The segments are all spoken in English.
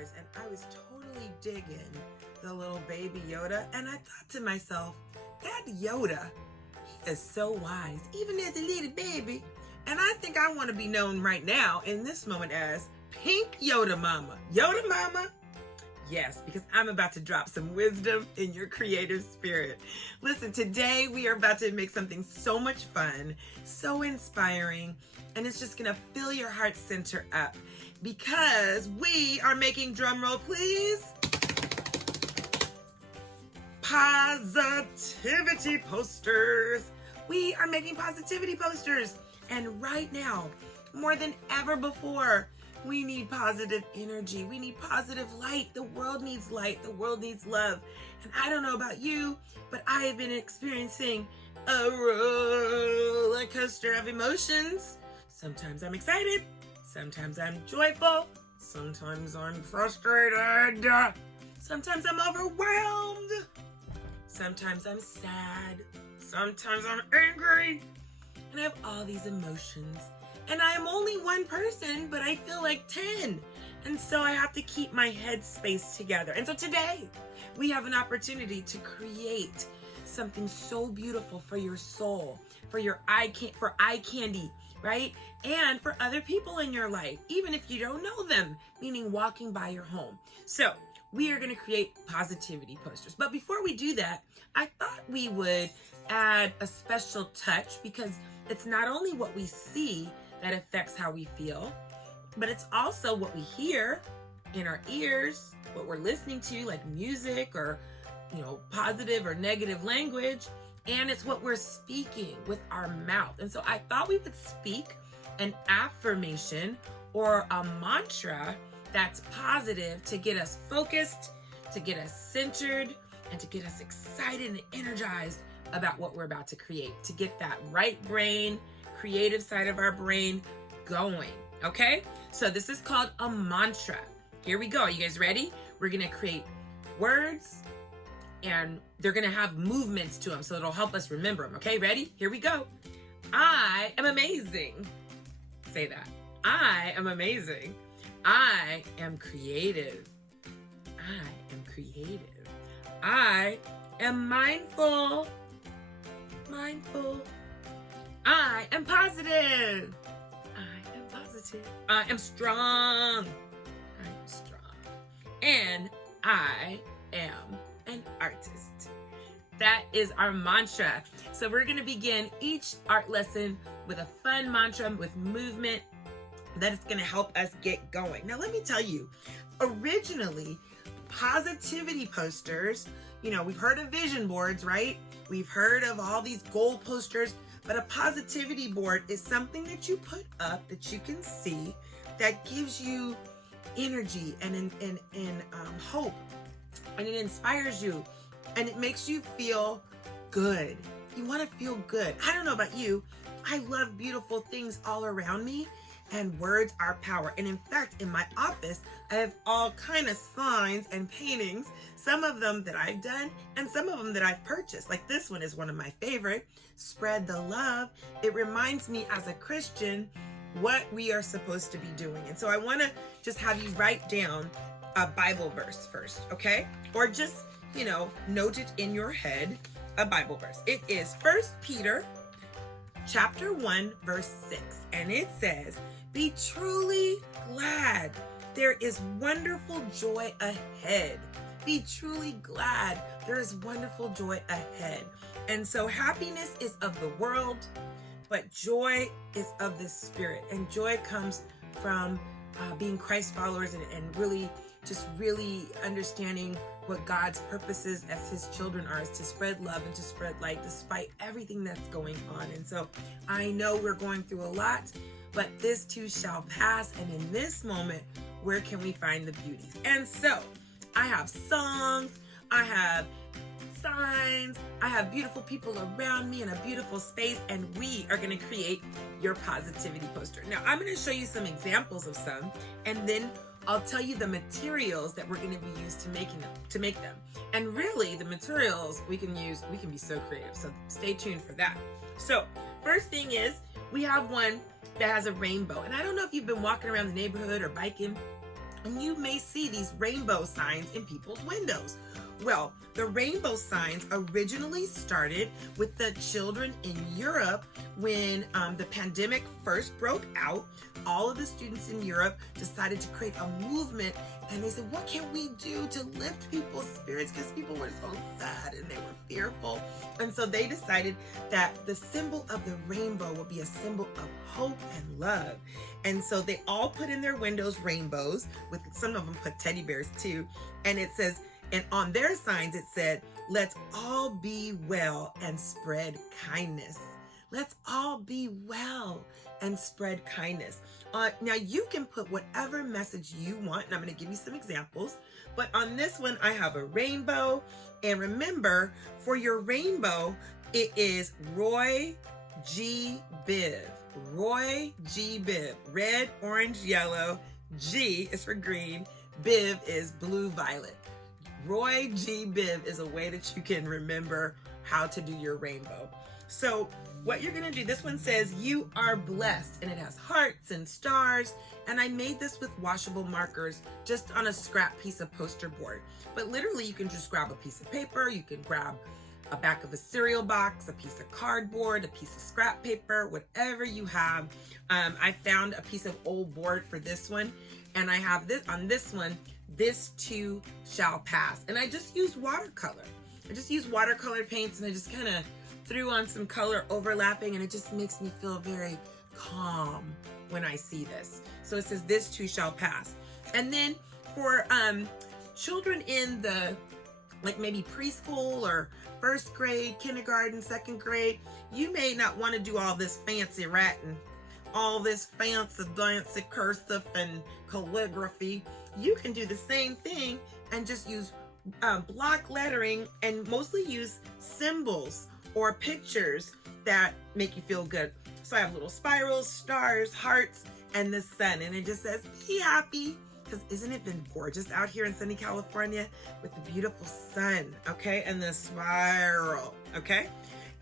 Wars, and I was totally digging the little baby Yoda, and I thought to myself, that Yoda, he is so wise, even as a little baby. And I think I want to be known right now in this moment as Pink Yoda Mama. Yoda Mama? Yes, because I'm about to drop some wisdom in your creative spirit. Listen, today we are about to make something so much fun, so inspiring, and it's just gonna fill your heart center up because we are making, drum roll please, positivity posters. We are making positivity posters. And right now, more than ever before, we need positive energy. We need positive light. The world needs light. The world needs love. And I don't know about you, but I have been experiencing a roller coaster of emotions. Sometimes I'm excited. Sometimes I'm joyful. Sometimes I'm frustrated. Sometimes I'm overwhelmed. Sometimes I'm sad. Sometimes I'm angry. And I have all these emotions. And I am only one person, but I feel like 10. And so I have to keep my headspace together. And so today, we have an opportunity to create something so beautiful for your soul, for eye candy, right? And for other people in your life, even if you don't know them, meaning walking by your home. So we are going to create positivity posters. But before we do that, I thought we would add a special touch because it's not only what we see that affects how we feel, but it's also what we hear in our ears, what we're listening to, like music or, positive or negative language, and it's what we're speaking with our mouth. And so I thought we would speak an affirmation or a mantra that's positive to get us focused, to get us centered, and to get us excited and energized about what we're about to create, to get that right brain, creative side of our brain going, okay? So this is called a mantra. Here we go. You guys ready? We're going to create words, and they're going to have movements to them, so it'll help us remember them, okay? Ready? Here we go. I am amazing. Say that. I am amazing. I am creative. I am creative. I am mindful. Mindful. I am positive. I am positive. I am strong. I am strong. And I am an artist. That is our mantra. So we're going to begin each art lesson with a fun mantra with movement that is going to help us get going. Now, let me tell you, originally, positivity posters, we've heard of vision boards, right? We've heard of all these goal posters, but a positivity board is something that you put up that you can see that gives you energy and hope, and it inspires you, and it makes you feel good. You want to feel good. I don't know about you. I love beautiful things all around me, and words are power. And in fact, in my office, I have all kind of signs and paintings, some of them that I've done and some of them that I've purchased. Like this one is one of my favorite, Spread the Love. It reminds me as a Christian what we are supposed to be doing. And so I want to just have you write down a Bible verse first, okay? Or just, note it in your head, a Bible verse. It is 1 Peter chapter 1, verse 6. And it says, "Be truly glad. There is wonderful joy ahead." Be truly glad. There is wonderful joy ahead. And so happiness is of the world, but joy is of the Spirit. And joy comes from being Christ followers and really understanding what God's purposes as his children are, is to spread love and to spread light despite everything that's going on. And so I know we're going through a lot, but this too shall pass. And in this moment, where can we find the beauty? And so I have songs, I have signs, I have beautiful people around me in a beautiful space, and we are going to create your positivity poster. Now, I'm going to show you some examples of some, and then I'll tell you the materials that we're going to be used to make them. And really, the materials we can use, we can be so creative. So stay tuned for that. So first thing is, we have one that has a rainbow. And I don't know if you've been walking around the neighborhood or biking, And you may see these rainbow signs in people's windows. Well, the rainbow signs originally started with the children in Europe when the pandemic first broke out. All of the students in Europe decided to create a movement, and they said, what can we do to lift people's spirits? Because people were so sad and they were fearful. And so they decided that the symbol of the rainbow would be a symbol of hope and love. And so they all put in their windows rainbows, with some of them put teddy bears too. And it says, and on their signs it said, let's all be well and spread kindness. Let's all be well and spread kindness. Now you can put whatever message you want, and I'm going to give you some examples. But on this one, I have a rainbow. And remember, for your rainbow, it is Roy G. Biv. Roy G. Biv. Red, orange, yellow. G is for green. Biv is blue, violet. Roy G. Biv is a way that you can remember how to do your rainbow. So what you're gonna do, this one says, you are blessed, and it has hearts and stars. And I made this with washable markers just on a scrap piece of poster board. But literally you can just grab a piece of paper, you can grab a back of a cereal box, a piece of cardboard, a piece of scrap paper, whatever you have. I found a piece of old board for this one, and I have this on this one, this too shall pass. And I just used watercolor. I just used watercolor paints, and I just kind of threw on some color overlapping, and it just makes me feel very calm when I see this. So it says, this too shall pass. And then for children in the, like maybe preschool or first grade, kindergarten, second grade, you may not want to do all this fancy writing, all this fancy cursive and calligraphy. You can do the same thing and just use block lettering, and mostly use symbols or pictures that make you feel good. So I have little spirals, stars, hearts, and the sun, and it just says, be happy. Because isn't it been gorgeous out here in sunny California with the beautiful sun, okay? And the spiral, okay?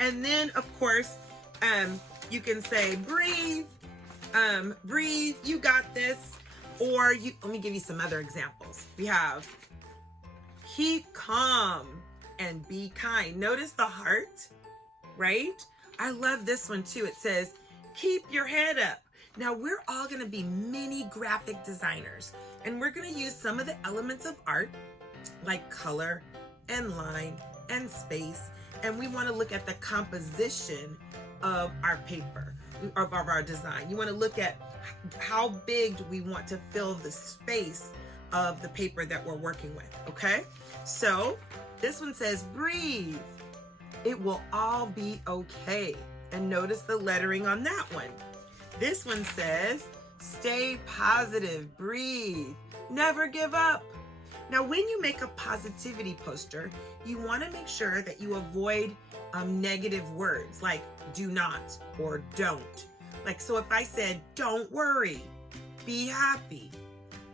And then, of course, you can say, breathe, breathe, you got this. Or let me give you some other examples. We have, keep calm and be kind. Notice the heart, right? I love this one too. It says, keep your head up. Now we're all gonna be mini graphic designers, and we're gonna use some of the elements of art, like color and line and space, and we wanna look at the composition of our paper, of our design. You wanna look at how big do we want to fill the space of the paper that we're working with, okay? So this one says, breathe. It will all be okay. And notice the lettering on that one. This one says, stay positive, breathe, never give up. Now, when you make a positivity poster, you want to make sure that you avoid negative words like do not or don't. Like, so if I said, don't worry, be happy,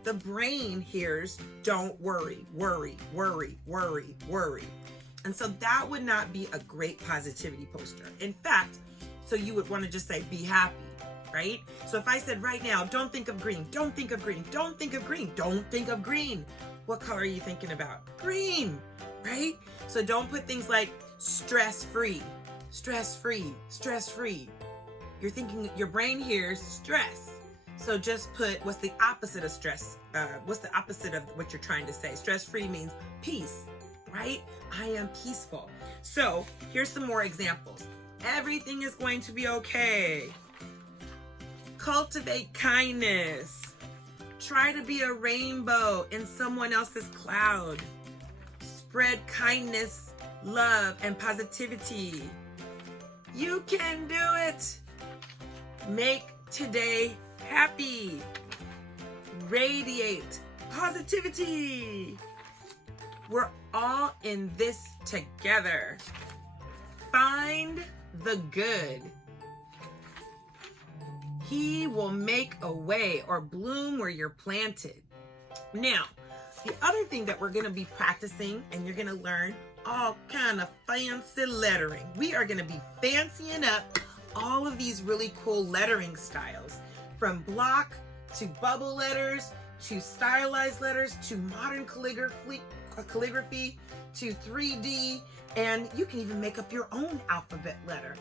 the brain hears, don't worry, worry, worry, worry, worry. And so that would not be a great positivity poster. In fact, so you would want to just say, be happy, right? So if I said right now, don't think of green, don't think of green, don't think of green, don't think of green. What color are you thinking about? Green, right? So don't put things like stress-free, stress-free, stress-free. You're thinking, your brain hears stress. So just put, what's the opposite of stress? What's the opposite of what you're trying to say? Stress-free means peace, right? I am peaceful. So here's some more examples. Everything is going to be okay. Cultivate kindness. Try to be a rainbow in someone else's cloud. Spread kindness, love, and positivity. You can do it. Make today happy. Radiate positivity. We're all in this together. Find the good. He will make a way or bloom where you're planted. Now, the other thing that we're going to be practicing, and you're going to learn all kind of fancy lettering. We are going to be fancying up all of these really cool lettering styles, from block to bubble letters to stylized letters, to modern calligraphy, to 3D, and you can even make up your own alphabet letter.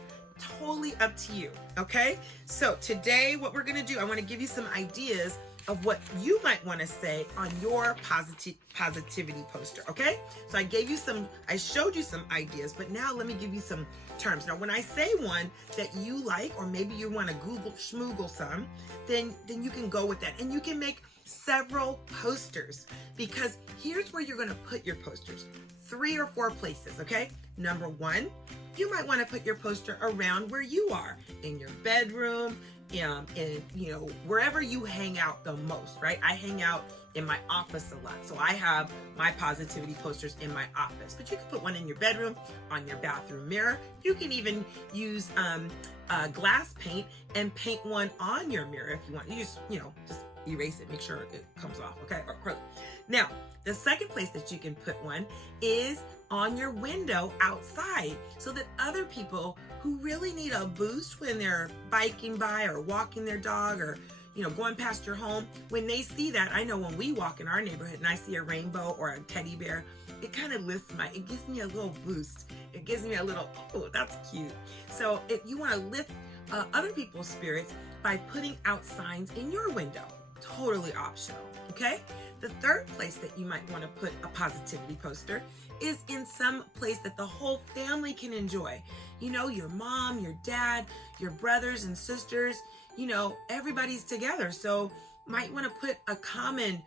Totally up to you, okay? So today what we're gonna do, I wanna give you some ideas of what you might wanna say on your positivity poster, okay? So I showed you some ideas, but now let me give you some terms. Now, when I say one that you like, or maybe you wanna Google schmoogle some, then you can go with that. And you can make several posters, because here's where you're gonna put your posters. 3 or 4 places, okay? Number 1, you might want to put your poster around where you are, in your bedroom, in wherever you hang out the most, right? I hang out in my office a lot, so I have my positivity posters in my office. But you can put one in your bedroom, on your bathroom mirror. You can even use glass paint and paint one on your mirror if you want. You just erase it, make sure it comes off, okay? Or acrylic. Now, the second place that you can put one is on your window outside, so that other people who really need a boost when they're biking by or walking their dog, or going past your home, when they see that, I know when we walk in our neighborhood and I see a rainbow or a teddy bear, it kind of it gives me a little boost. It gives me a little, oh, that's cute. So if you want to lift other people's spirits by putting out signs in your window, totally optional, okay? The third place that you might want to put a positivity poster is in some place that the whole family can enjoy. Your mom, your dad, your brothers and sisters, everybody's together. So might want to put a common,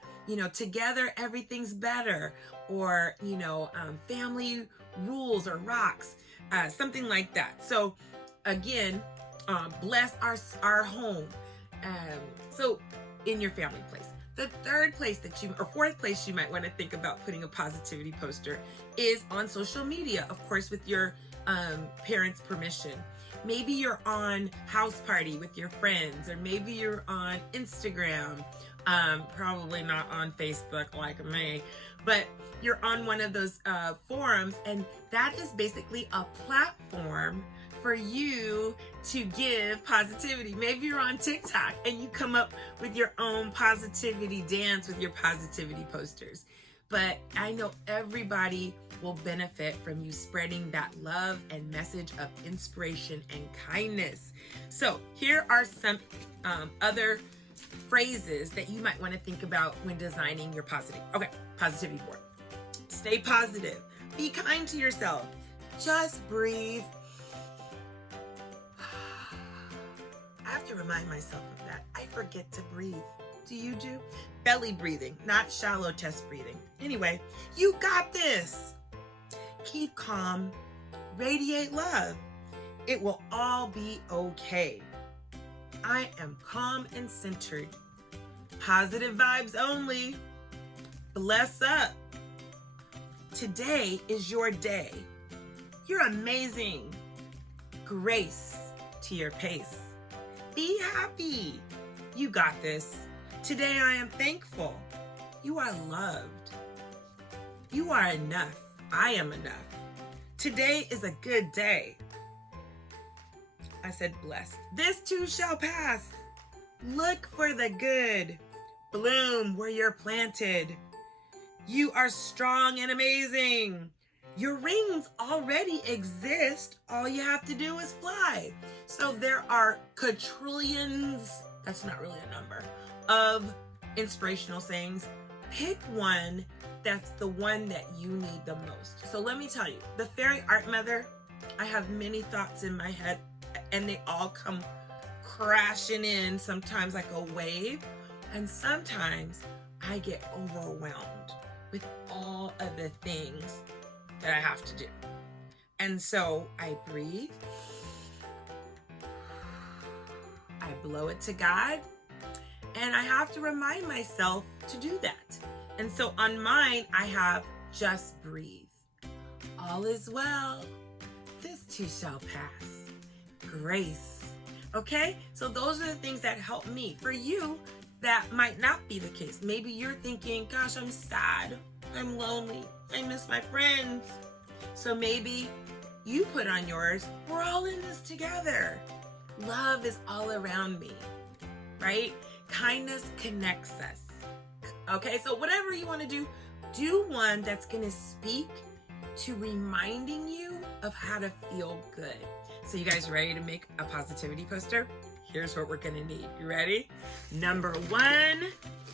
together everyth's better, or, family rules or rocks, something like that. So again, bless our home. So in your family place. The third place fourth place you might want to think about putting a positivity poster is on social media, of course, with your parents' permission. Maybe you're on house party with your friends, or maybe you're on Instagram, probably not on Facebook like me, but you're on one of those forums, and that is basically a platform for you to give positivity. Maybe you're on TikTok and you come up with your own positivity dance with your positivity posters. But I know everybody will benefit from you spreading that love and message of inspiration and kindness. So here are some other phrases that you might want to think about when designing your positivity board. Stay positive. Be kind to yourself. Just breathe. I have to remind myself of that. I forget to breathe. Do you do? Belly breathing, not shallow chest breathing. Anyway, you got this. Keep calm. Radiate love. It will all be okay. I am calm and centered. Positive vibes only. Bless up. Today is your day. You're amazing. Grace to your pace. Be happy. You got this. Today I am thankful. You are loved. You are enough. I am enough. Today is a good day. I said blessed. This too shall pass. Look for the good. Bloom where you're planted. You are strong and amazing. Your wings already exist. All you have to do is fly. So there are quadrillions, that's not really a number, of inspirational sayings. Pick one that's the one that you need the most. So let me tell you, the Fairy Art Mother, I have many thoughts in my head, and they all come crashing in, sometimes like a wave, and sometimes I get overwhelmed with all of the things that I have to do. And so I breathe, I blow it to God, and I have to remind myself to do that. And so on mine, I have just breathe. All is well. This too shall pass. Grace. Okay? So those are the things that help me. For you, that might not be the case. Maybe you're thinking, gosh, I'm sad. I'm lonely. I miss my friends. So maybe you put on yours, we're all in this together. Love is all around me, right? Kindness connects us. Okay, so whatever you want to do one that's going to speak to reminding you of how to feel good. So you guys ready to make a positivity poster? Here's what we're going to need. You ready? Number one,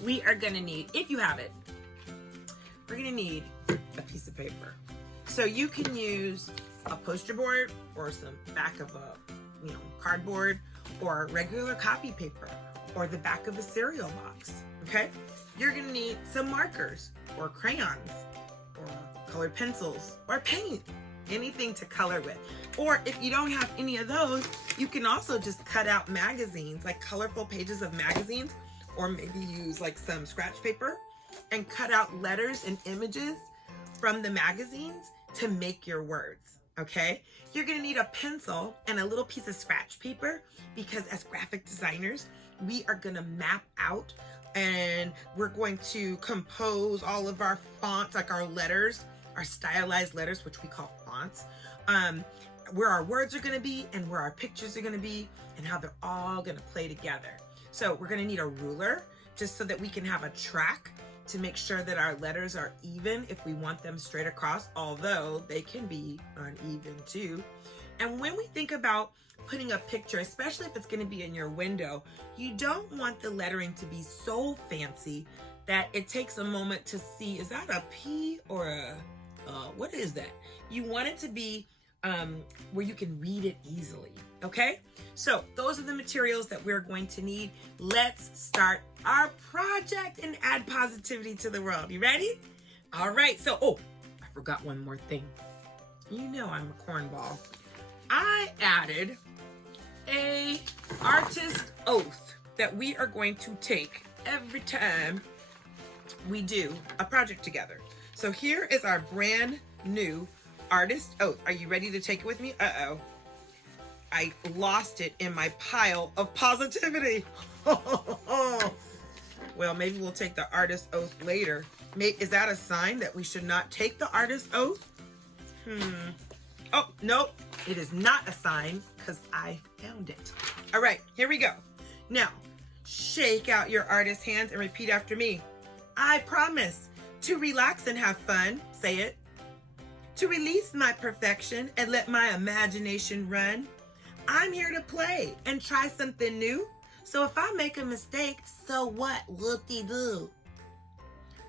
we are going to need, if you have it, we're going to need a piece of paper. So you can use a poster board or some back of a, cardboard or regular copy paper or the back of a cereal box, okay? You're gonna need some markers or crayons or colored pencils or paint, anything to color with. Or if you don't have any of those, you can also just cut out magazines, like colorful pages of magazines, or maybe use like some scratch paper and cut out letters and images from the magazines to make your words, okay? You're gonna need a pencil and a little piece of scratch paper because as graphic designers, we are gonna map out and we're going to compose all of our fonts, like our letters, our stylized letters, which we call fonts, where our words are gonna be and where our pictures are gonna be and how they're all gonna play together. So we're gonna need a ruler just so that we can have a track to make sure that our letters are even if we want them straight across, although they can be uneven too. And when we think about putting a picture, especially if it's going to be in your window, you don't want the lettering to be so fancy that it takes a moment to see, is that a P or a, what is that? You want it to be where you can read it easily, okay? So those are the materials that we're going to need. Let's start our project and add positivity to the world. You ready? All right, so, I forgot one more thing. You know I'm a cornball. I added a artist oath that we are going to take every time we do a project together. So here is our brand new artist oath. Are you ready to take it with me? Uh-oh. I lost it in my pile of positivity. Well, maybe we'll take the artist oath later. Is that a sign that we should not take the artist oath? Oh, no, it is not a sign because I found it. All right, here we go. Now, shake out your artist hands and repeat after me. I promise to relax and have fun. Say it. To release my perfection and let my imagination run. I'm here to play and try something new. So if I make a mistake, so what? Whoop-de-doo.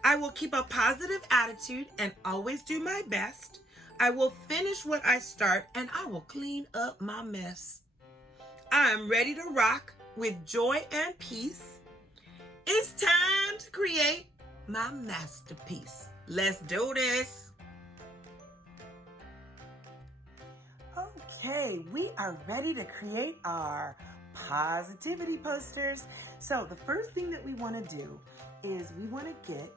I will keep a positive attitude and always do my best. I will finish what I start and I will clean up my mess. I am ready to rock with joy and peace. It's time to create my masterpiece. Let's do this. Okay, we are ready to create our positivity posters. So the first thing that we want to do is we want to get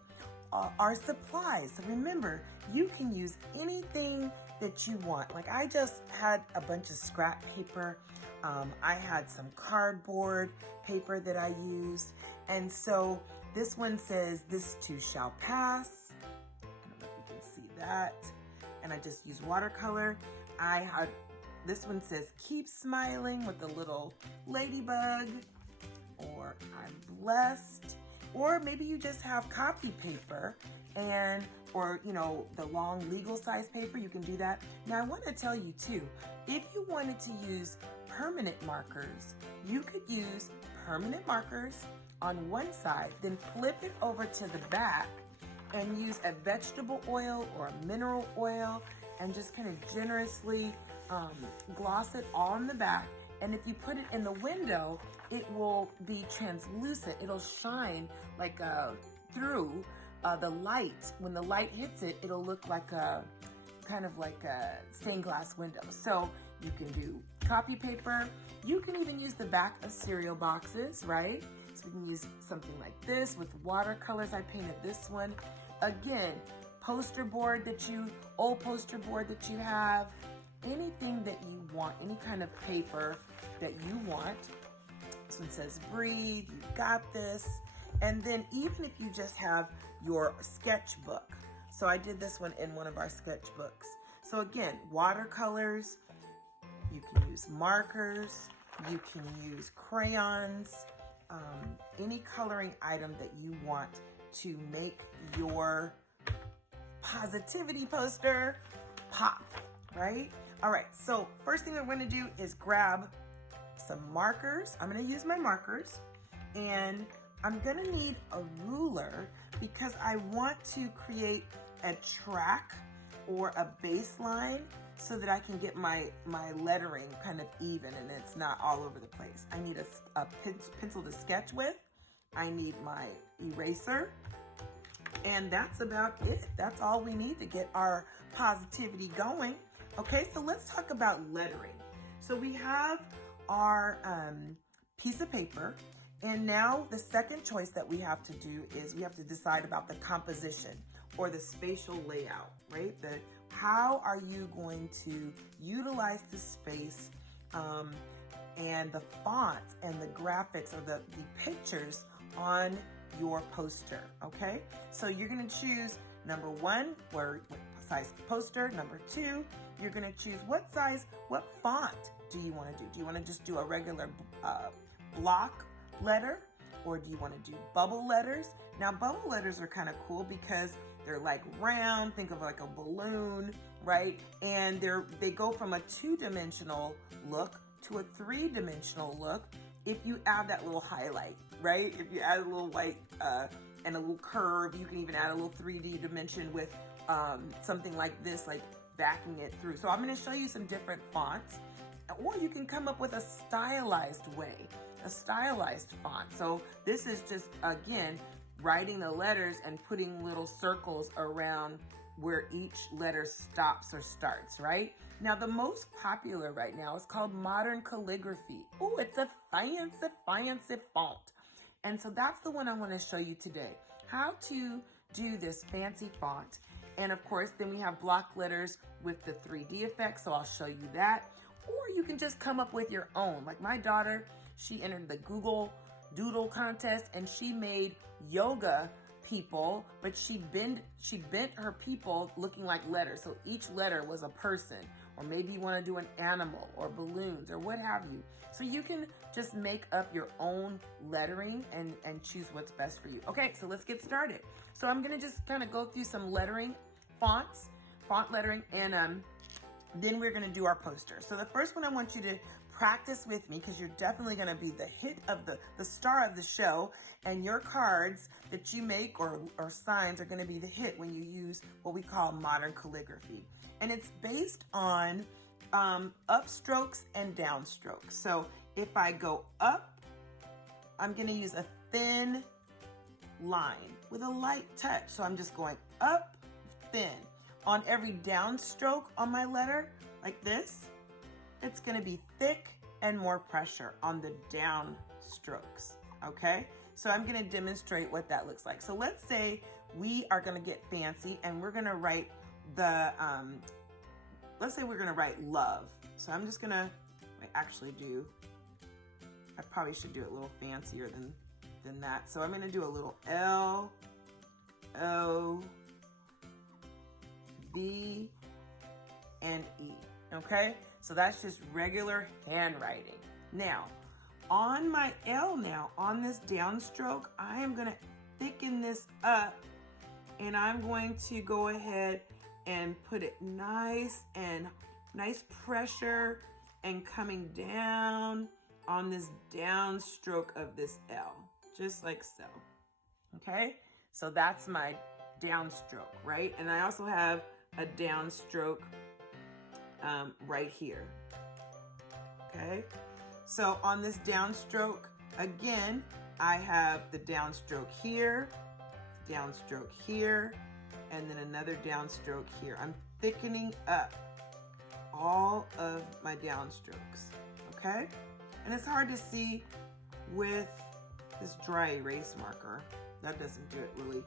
our supplies. So remember, you can use anything that you want. Like I just had a bunch of scrap paper. I had some cardboard paper that I used. And so this one says, "This too shall pass." I don't know if you can see that. And I just used watercolor. This one says, "Keep smiling," with a little ladybug, or "I'm blessed." Or maybe you just have copy paper or the long legal size paper, you can do that. Now I want to tell you too, if you wanted to use permanent markers, you could use permanent markers on one side, then flip it over to the back and use a vegetable oil or a mineral oil and just kind of generously gloss it on the back. And if you put it in the window, it will be translucent. It'll shine like through the light. When the light hits it, it'll look like a kind of like a stained glass window. So you can do copy paper. You can even use the back of cereal boxes, right? So we can use something like this with watercolors. I painted this one. Again, poster board old poster board that you have, anything that you want, any kind of paper that you want. This one says, "Breathe, you got this." And then even if you just have your sketchbook. So I did this one in one of our sketchbooks. So again, watercolors, you can use markers, you can use crayons, any coloring item that you want to make your positivity poster pop, right? All right, so first thing we're going to do is grab some markers. I'm going to use my markers, and I'm going to need a ruler because I want to create a track or a baseline so that I can get my lettering kind of even and it's not all over the place. I need a pencil to sketch with. I need my eraser, and that's about it. That's all we need to get our positivity going. Okay, so let's talk about lettering. So we have our piece of paper, and now the second choice that we have to do is we have to decide about the composition or the spatial layout, right? How are you going to utilize the space and the fonts and the graphics or the pictures on your poster, okay? So you're gonna choose number one, what size poster. Number two, you're gonna choose what font do you wanna do? Do you wanna just do a regular block letter, or do you wanna do bubble letters? Now, bubble letters are kind of cool because they're like round, think of like a balloon, right? And they go from a 2-dimensional look to a 3-dimensional look if you add that little highlight, right? If you add a little white and a little curve, you can even add a little 3D dimension with something like this, like backing it through. So I'm gonna show you some different fonts, or you can come up with a stylized way, a stylized font. So this is just, again, writing the letters and putting little circles around where each letter stops or starts, right? Now, the most popular right now is called modern calligraphy. Oh, it's a fancy font. And so that's the one I want to show you today, how to do this fancy font. And of course, then we have block letters with the 3D effect, so I'll show you that. Or you can just come up with your own. Like my daughter, she entered the Google Doodle contest and she made yoga people, but she bent her people looking like letters. So each letter was a person, or maybe you want to do an animal or balloons or what have you. So you can just make up your own lettering and choose what's best for you. Okay, so let's get started. So I'm gonna just kind of go through some lettering, font lettering, and then we're gonna do our poster. So the first one I want you to practice with me, because you're definitely gonna be the hit of the star of the show, and your cards that you make or signs are gonna be the hit when you use what we call modern calligraphy. And it's based on upstrokes and downstrokes. So if I go up, I'm gonna use a thin line with a light touch. So I'm just going up, thin. On every downstroke on my letter, like this, it's gonna be thick and more pressure on the down strokes, okay? So I'm gonna demonstrate what that looks like. So let's say we are gonna get fancy and we're gonna write let's say we're gonna write love. So I'm just gonna I probably should do it a little fancier than that. So I'm gonna do a little L, O, V, and E, okay? So that's just regular handwriting. Now, on my L now, on this downstroke, I am gonna thicken this up, and I'm going to go ahead and put it nice pressure and coming down on this downstroke of this L, just like so, okay? So that's my downstroke, right? And I also have a downstroke right here, okay? So on this downstroke, again, I have the downstroke here, and then another downstroke here. I'm thickening up all of my downstrokes, okay? And it's hard to see with this dry erase marker. That doesn't do it really,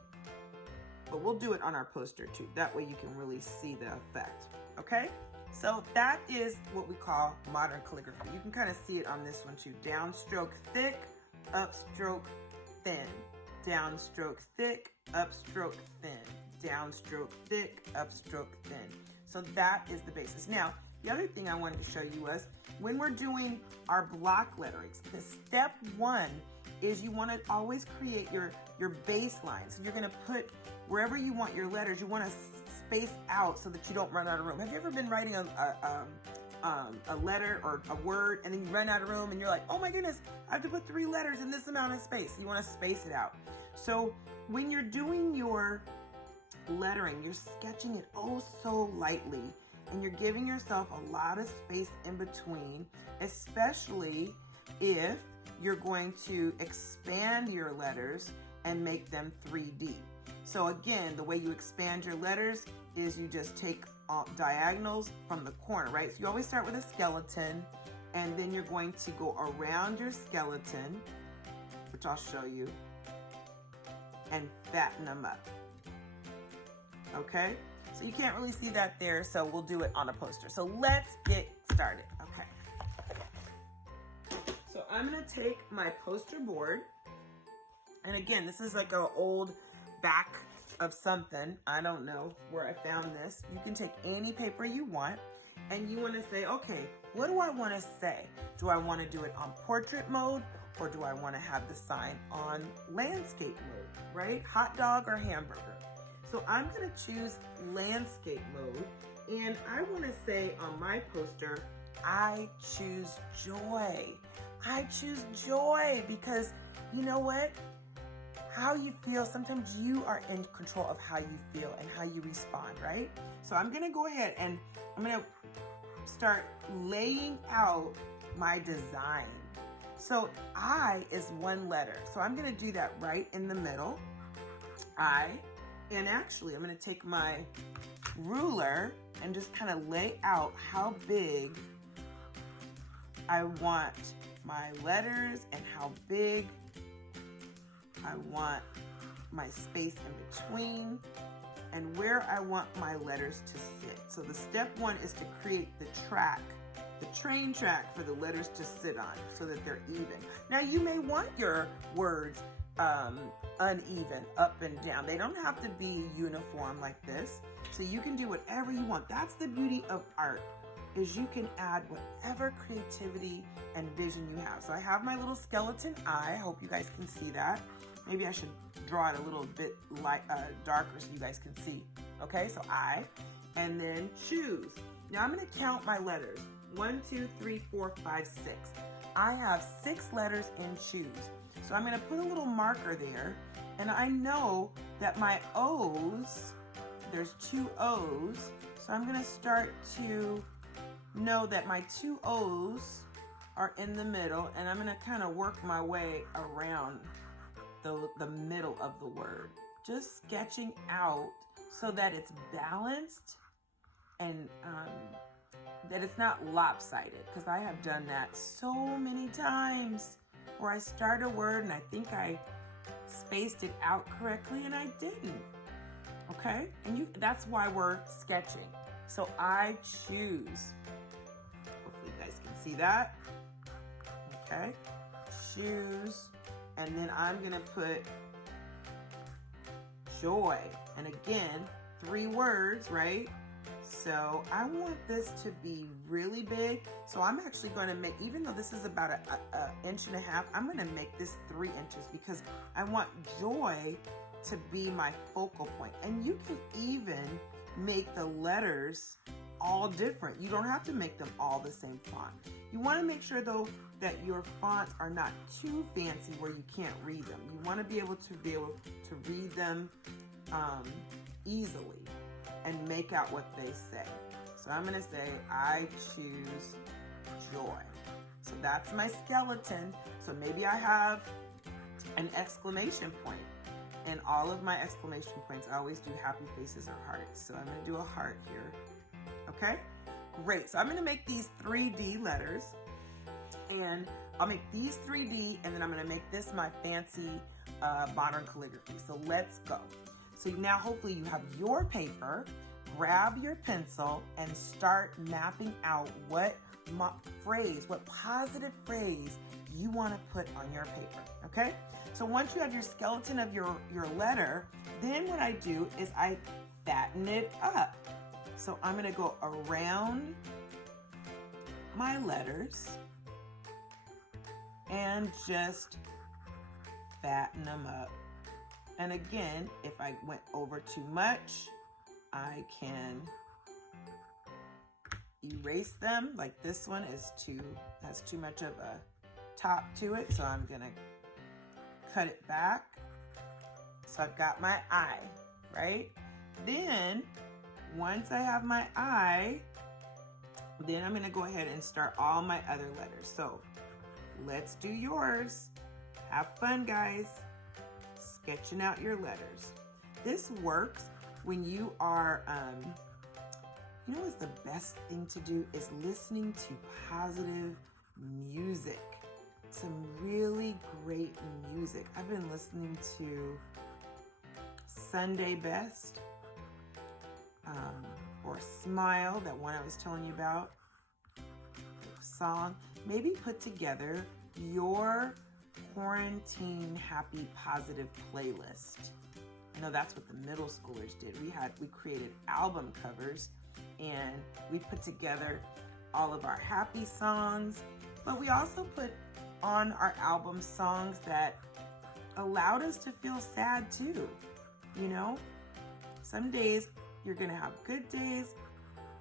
but we'll do it on our poster too. That way you can really see the effect, okay? So that is what we call modern calligraphy. You can kind of see it on this one too. Downstroke thick, upstroke thin. Downstroke thick, upstroke thin. Downstroke thick, upstroke thin. So that is the basis. Now, the other thing I wanted to show you was when we're doing our block letterings, the step one is you want to always create your baseline. So you're going to put wherever you want your letters, you want to space out so that you don't run out of room. Have you ever been writing a letter or a word and then you run out of room and you're like, oh my goodness, I have to put 3 letters in this amount of space? You want to space it out. So when you're doing your lettering, you're sketching it oh so lightly, and you're giving yourself a lot of space in between, especially if you're going to expand your letters and make them 3D. So again, the way you expand your letters is you just take diagonals from the corner, right? So you always start with a skeleton, and then you're going to go around your skeleton, which I'll show you, and fatten them up. Okay? So you can't really see that there, so we'll do it on a poster. So let's get started. Okay. So I'm gonna take my poster board, and again, this is like an old back of something. I don't know where I found this. You can take any paper you want, and you wanna say, okay, what do I wanna say? Do I wanna do it on portrait mode, or do I wanna have the sign on landscape mode, right? Hot dog or hamburger. So I'm gonna choose landscape mode, and I wanna say on my poster, I choose joy. I choose joy because you know what? How you feel, sometimes you are in control of how you feel and how you respond, right? So I'm gonna go ahead and I'm gonna start laying out my design. So I is 1 letter. So I'm gonna do that right in the middle. And actually, I'm going to take my ruler and just kind of lay out how big I want my letters and how big I want my space in between and where I want my letters to sit. So the step 1 is to create the track, the train track for the letters to sit on so that they're even. Now you may want your words uneven, up and down. They don't have to be uniform like this. So you can do whatever you want. That's the beauty of art, is you can add whatever creativity and vision you have. So I have my little skeleton eye. I hope you guys can see that. Maybe I should draw it a little bit light, darker so you guys can see. Okay, so I, and then choose. Now I'm gonna count my letters. 1, 2, 3, 4, 5, 6. I have 6 letters in choose. So I'm gonna put a little marker there, and I know that my O's, there's 2 O's, so I'm gonna start to know that my 2 O's are in the middle, and I'm gonna kind of work my way around the middle of the word. Just sketching out so that it's balanced and that it's not lopsided, because I have done that so many times where I start a word and I think I spaced it out correctly and I didn't. Okay? And that's why we're sketching. So I choose. Hopefully you guys can see that. Okay? Choose. And then I'm gonna put joy. And again, 3 words, right? So I want this to be really big. So I'm actually going to make, even though this is about an inch and a half, I'm going to make this 3 inches because I want joy to be my focal point. And you can even make the letters all different. You don't have to make them all the same font. You want to make sure though that your fonts are not too fancy where you can't read them. You want to be able to read them easily and make out what they say. So I'm gonna say, I choose joy. So that's my skeleton. So maybe I have an exclamation point. And all of my exclamation points, I always do happy faces or hearts. So I'm gonna do a heart here. Okay, great. So I'm gonna make these 3D letters. And I'll make these 3D, and then I'm gonna make this my fancy modern calligraphy. So let's go. So now hopefully you have your paper, grab your pencil, and start mapping out what positive phrase you want to put on your paper, okay? So once you have your skeleton of your letter, then what I do is I fatten it up. So I'm gonna go around my letters and just fatten them up. And again, if I went over too much, I can erase them. Like this one has too much of a top to it, so I'm gonna cut it back. So I've got my eye, right? Then once I have my eye, then I'm gonna go ahead and start all my other letters. So let's do yours. Have fun, guys, sketching out your letters. This works when you are, you know what's the best thing to do is listening to positive music. Some really great music. I've been listening to Sunday Best, or Smile, that one I was telling you about, song. Maybe put together your quarantine happy positive playlist. I know that's what the middle schoolers did. We created album covers and we put together all of our happy songs, but we also put on our album songs that allowed us to feel sad too. You know, some days you're gonna have good days,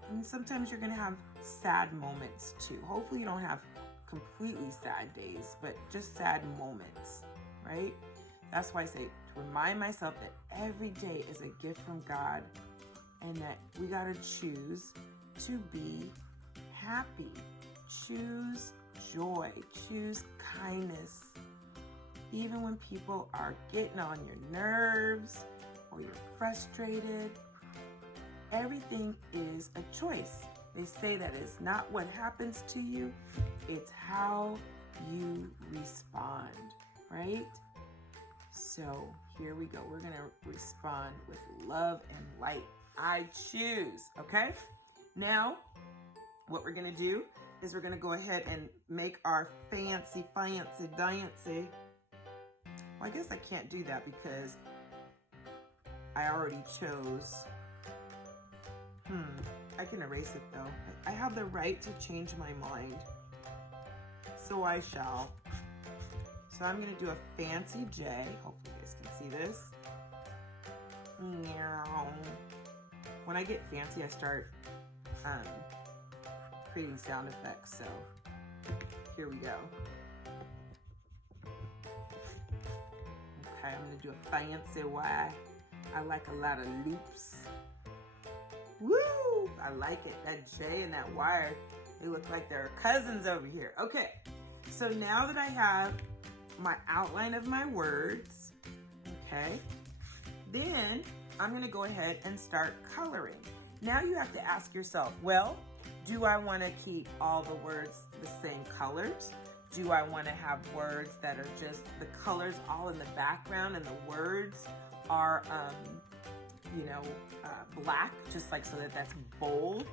and sometimes you're gonna have sad moments too. Hopefully you don't have completely sad days, but just sad moments, right? That's why I say to remind myself that every day is a gift from God, and that we gotta choose to be happy. Choose joy, choose kindness. Even when people are getting on your nerves or you're frustrated, everything is a choice. They say that it's not what happens to you, it's how you respond, right? So here we go. We're gonna respond with love and light. I choose, okay? Now, what we're gonna do is we're gonna go ahead and make our fancy dancy. Well, I guess I can't do that because I already chose. I can erase it though. I have the right to change my mind. So I shall. So I'm gonna do a fancy J. Hopefully you guys can see this. When I get fancy, I start creating sound effects. So here we go. Okay, I'm gonna do a fancy Y. I like a lot of loops. Woo! I like it. That J and that Y, they look like they're cousins over here. Okay, so now that I have my outline of my words, okay, then I'm gonna go ahead and start coloring. Now you have to ask yourself, well, do I wanna keep all the words the same colors? Do I wanna have words that are just the colors all in the background and the words are, black, just like so that that's bold?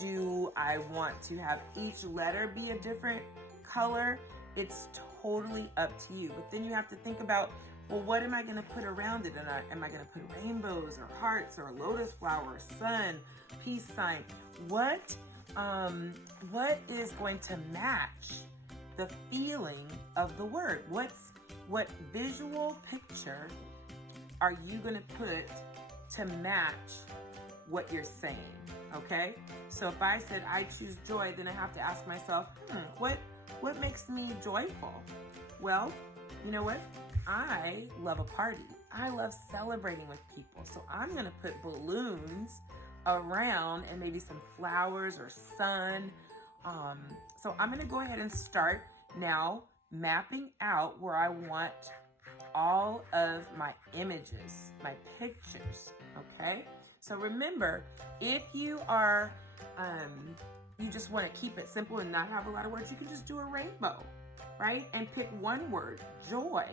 Do I want to have each letter be a different color? It's totally up to you. But then you have to think about, well, what am I gonna put around it? And am I gonna put rainbows or hearts or a lotus flower, sun, peace sign? What is going to match the feeling of the word? What visual picture are you gonna put to match what you're saying, okay? So if I said I choose joy, then I have to ask myself, what makes me joyful? Well, you know what? I love a party. I love celebrating with people. So I'm gonna put balloons around and maybe some flowers or sun. So I'm gonna go ahead and start now mapping out where I want all of my images, my pictures, okay? So remember, if you are, you just wanna keep it simple and not have a lot of words, you can just do a rainbow, right? And pick one word, joy.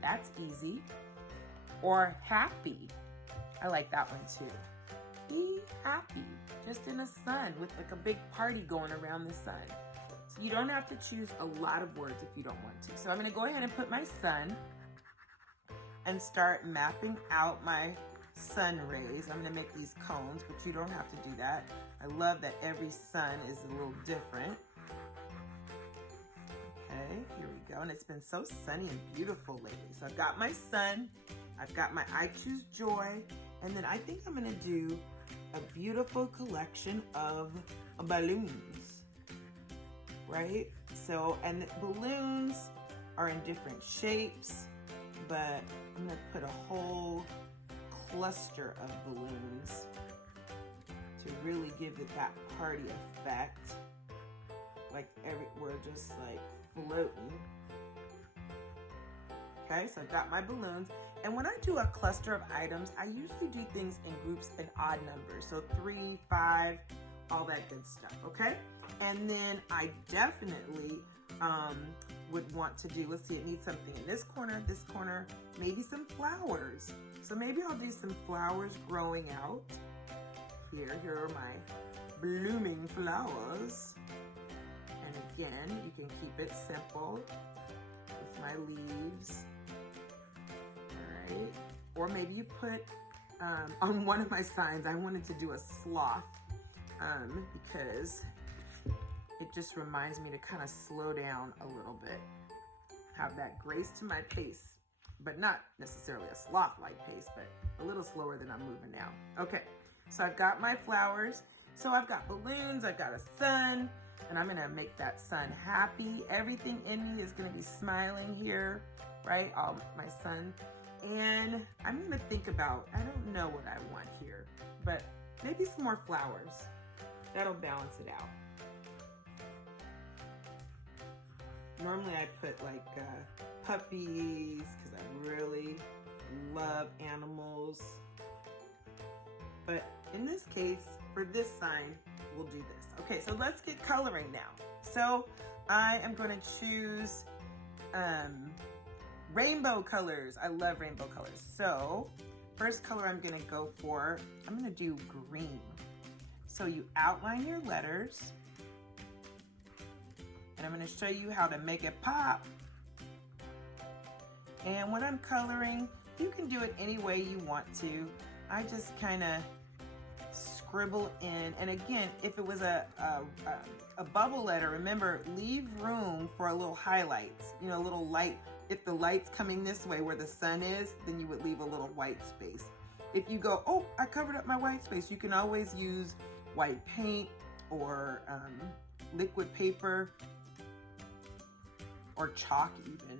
That's easy. Or happy. I like that one too. Be happy, just in the sun with like a big party going around the sun. So you don't have to choose a lot of words if you don't want to. So I'm gonna go ahead and put my sun and start mapping out my sun rays. I'm gonna make these cones, but you don't have to do that. I love that every sun is a little different. Okay, here we go. And it's been so sunny and beautiful lately. So I've got my sun, I've got my I Choose Joy, and then I think I'm gonna do a beautiful collection of balloons, right? So, and the balloons are in different shapes, but I'm gonna put a whole cluster of balloons to really give it that party effect. Like we're just like floating. Okay, so I've got my balloons. And when I do a cluster of items, I usually do things in groups in odd numbers. So 3, 5, all that good stuff, okay? And then I definitely would want to do, let's see, it needs something in this corner, maybe some flowers. So maybe I'll do some flowers growing out. Here are my blooming flowers. And again, you can keep it simple with my leaves. All right. Or maybe you put, on one of my signs, I wanted to do a sloth because it just reminds me to kind of slow down a little bit. Have that grace to my pace, but not necessarily a sloth-like pace, but a little slower than I'm moving now. Okay, so I've got my flowers. So I've got balloons, I've got a sun, and I'm gonna make that sun happy. Everything in me is gonna be smiling here, right? All my sun. And I'm gonna think about, I don't know what I want here, but maybe some more flowers. That'll balance it out. Normally I put like puppies, because I really love animals. But in this case, for this sign, we'll do this. Okay, so let's get coloring now. So I am going to choose rainbow colors. I love rainbow colors. So first color I'm going to go for, I'm going to do green. So you outline your letters, and I'm going to show you how to make it pop. And when I'm coloring, you can do it any way you want to. I just kind of scribble in, and again, if it was a bubble letter, remember, leave room for a little highlights, you know, a little light. If the light's coming this way where the sun is, then you would leave a little white space. If you go, oh, I covered up my white space, you can always use white paint or liquid paper or chalk even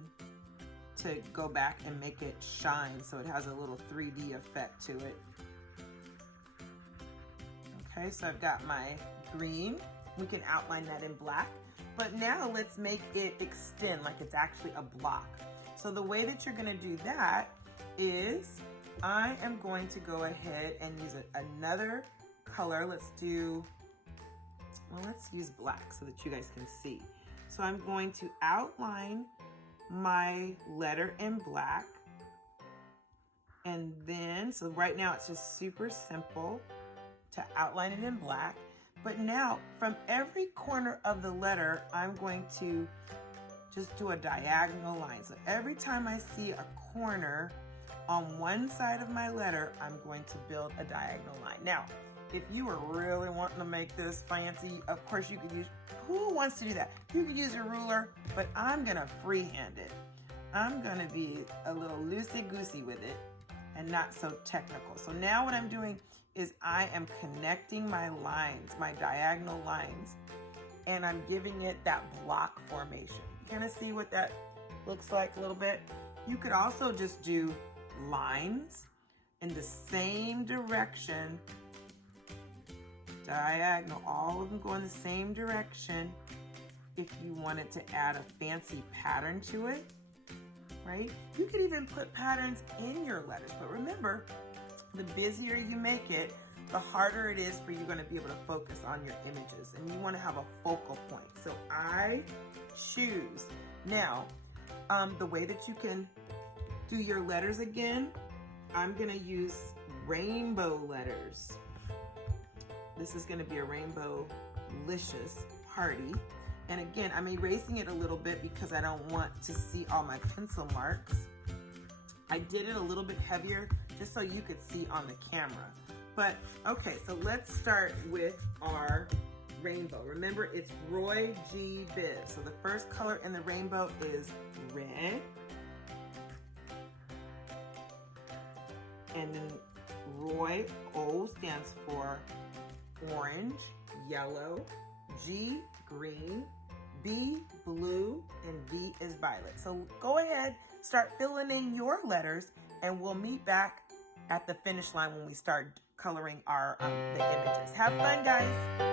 to go back and make it shine so it has a little 3D effect to it. Okay, so I've got my green. We can outline that in black, but now let's make it extend like it's actually a block. So the way that you're gonna do that is I am going to go ahead and use another color. Let's use black so that you guys can see. So I'm going to outline my letter in black. And then, so right now it's just super simple to outline it in black. But now from every corner of the letter, I'm going to just do a diagonal line. So every time I see a corner on one side of my letter, I'm going to build a diagonal line. Now, if you were really wanting to make this fancy, of course you could use, who wants to do that? You could use a ruler, but I'm gonna freehand it. I'm gonna be a little loosey-goosey with it and not so technical. So now what I'm doing is I am connecting my lines, my diagonal lines, and I'm giving it that block formation. You kind of see what that looks like a little bit? You could also just do lines in the same direction, diagonal, all of them go in the same direction if you wanted to add a fancy pattern to it, right? You could even put patterns in your letters, but remember, the busier you make it, the harder it is for you going to be able to focus on your images, and you want to have a focal point. So I choose. Now, the way that you can do your letters again, I'm going to use rainbow letters. This is going to be a rainbow-licious party. And again, I'm erasing it a little bit because I don't want to see all my pencil marks. I did it a little bit heavier just so you could see on the camera. But okay, so let's start with our rainbow. Remember, it's Roy G. Biz. So the first color in the rainbow is red. And then Roy, O stands for orange, yellow, G, green, B, blue, and V is violet. So go ahead, start filling in your letters, and we'll meet back at the finish line when we start coloring our the images. Have fun, guys.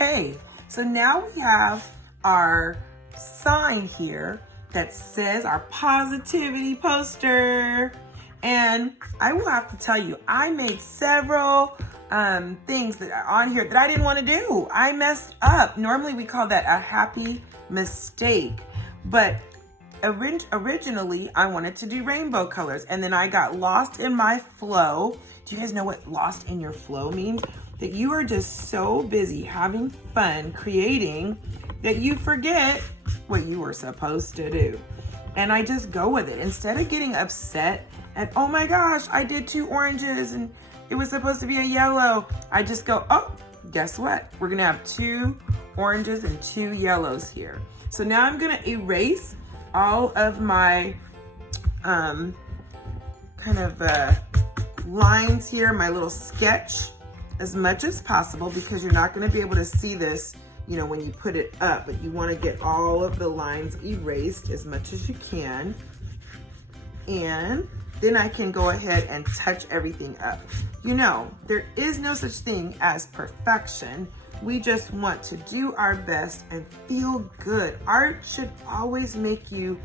Okay, so now we have our sign here that says our positivity poster. And I will have to tell you, I made several things that are on here that I didn't want to do. I messed up. Normally we call that a happy mistake, but originally I wanted to do rainbow colors, and then I got lost in my flow. Do you guys know what lost in your flow means? That you are just so busy having fun creating that you forget what you were supposed to do. And I just go with it. Instead of getting upset at, oh my gosh, I did 2 oranges and it was supposed to be a yellow, I just go, oh, guess what? We're gonna have 2 oranges and 2 yellows here. So now I'm gonna erase all of my lines here, my little sketch, as much as possible, because you're not gonna be able to see this, you know, when you put it up, but you wanna get all of the lines erased as much as you can. And then I can go ahead and touch everything up. You know, there is no such thing as perfection. We just want to do our best and feel good. Art should always make you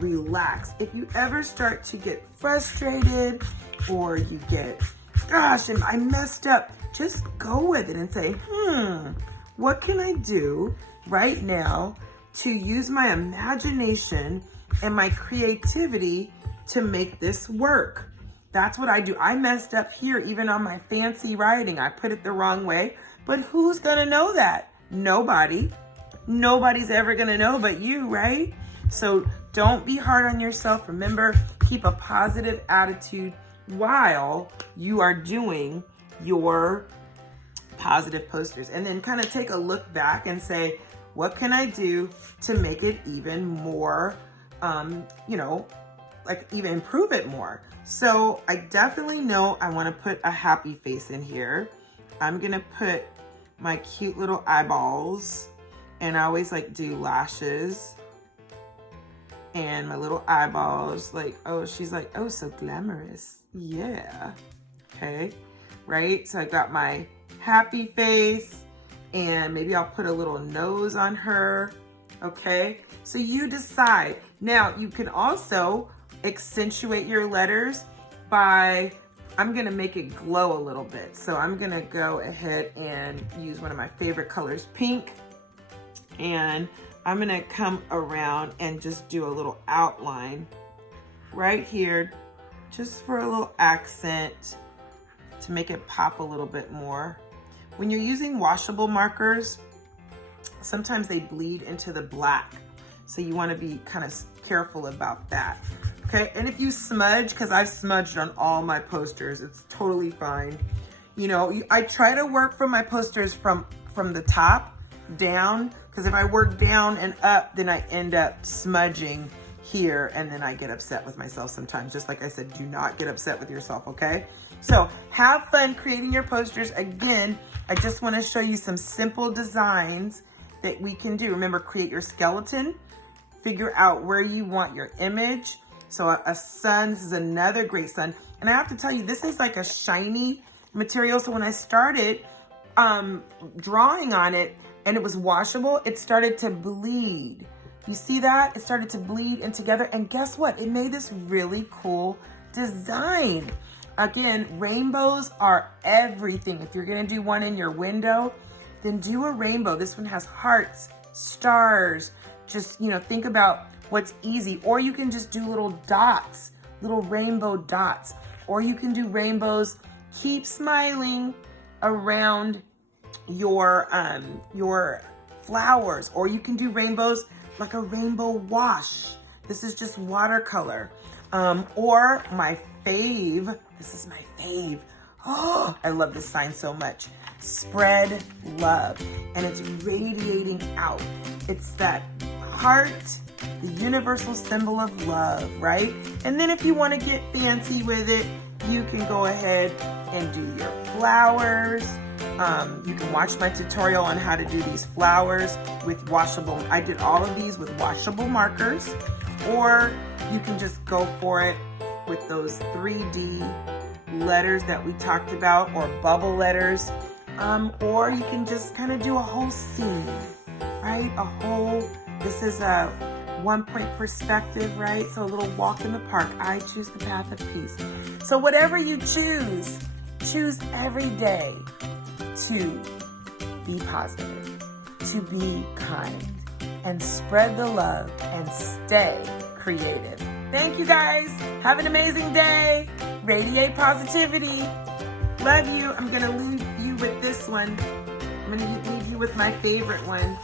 relax. If you ever start to get frustrated or you get, gosh, I messed up, just go with it and say, what can I do right now to use my imagination and my creativity to make this work? That's what I do. I messed up here, even on my fancy writing. I put it the wrong way, but who's gonna know that? Nobody. Nobody's ever gonna know but you, right? So don't be hard on yourself. Remember, keep a positive attitude while you are doing your positive posters, and then kind of take a look back and say, what can I do to make it even more, you know, like even improve it more? So I definitely know I want to put a happy face in here. I'm gonna put my cute little eyeballs, and I always like do lashes and my little eyeballs, like, oh, she's like, oh, so glamorous. Yeah. Okay. Right. So I got my happy face, and maybe I'll put a little nose on her. Okay. So you decide. Now you can also accentuate your letters by, I'm gonna make it glow a little bit. So I'm gonna go ahead and use one of my favorite colors, pink, and I'm gonna come around and just do a little outline right here, just for a little accent to make it pop a little bit more. When you're using washable markers, sometimes they bleed into the black. So you wanna be kind of careful about that. Okay, and if you smudge, because I've smudged on all my posters, it's totally fine. You know, I try to work from my posters from the top down, because if I work down and up, then I end up smudging here, and then I get upset with myself sometimes. Just like I said, do not get upset with yourself, okay? So have fun creating your posters. Again, I just want to show you some simple designs that we can do. Remember, create your skeleton, figure out where you want your image. So a sun, this is another great sun. And I have to tell you, this is like a shiny material. So when I started drawing on it and it was washable, it started to bleed. You see that? It started to bleed in together. And guess what? It made this really cool design. Again, rainbows are everything. If you're gonna do one in your window, then do a rainbow. This one has hearts, stars. Just, you know, think about what's easy. Or you can just do little dots, little rainbow dots. Or you can do rainbows. Keep smiling around your flowers. Or you can do rainbows like a rainbow wash. This is just watercolor. Or my fave, this is my fave. Oh, I love this sign so much. Spread love. And it's radiating out. It's that heart, the universal symbol of love, right? And then if you want to get fancy with it, you can go ahead and do your flowers. You can watch my tutorial on how to do these flowers with washable. I did all of these with washable markers, or you can just go for it with those 3D letters that we talked about, or bubble letters. or you can just kind of do a whole scene, right? This is a 1-point perspective, right? So a little walk in the park. I choose the path of peace. So whatever you choose every day to be positive, to be kind, and spread the love and stay creative. Thank you guys. Have an amazing day. Radiate positivity. Love you. I'm going to leave you with this one. I'm going to leave you with my favorite one.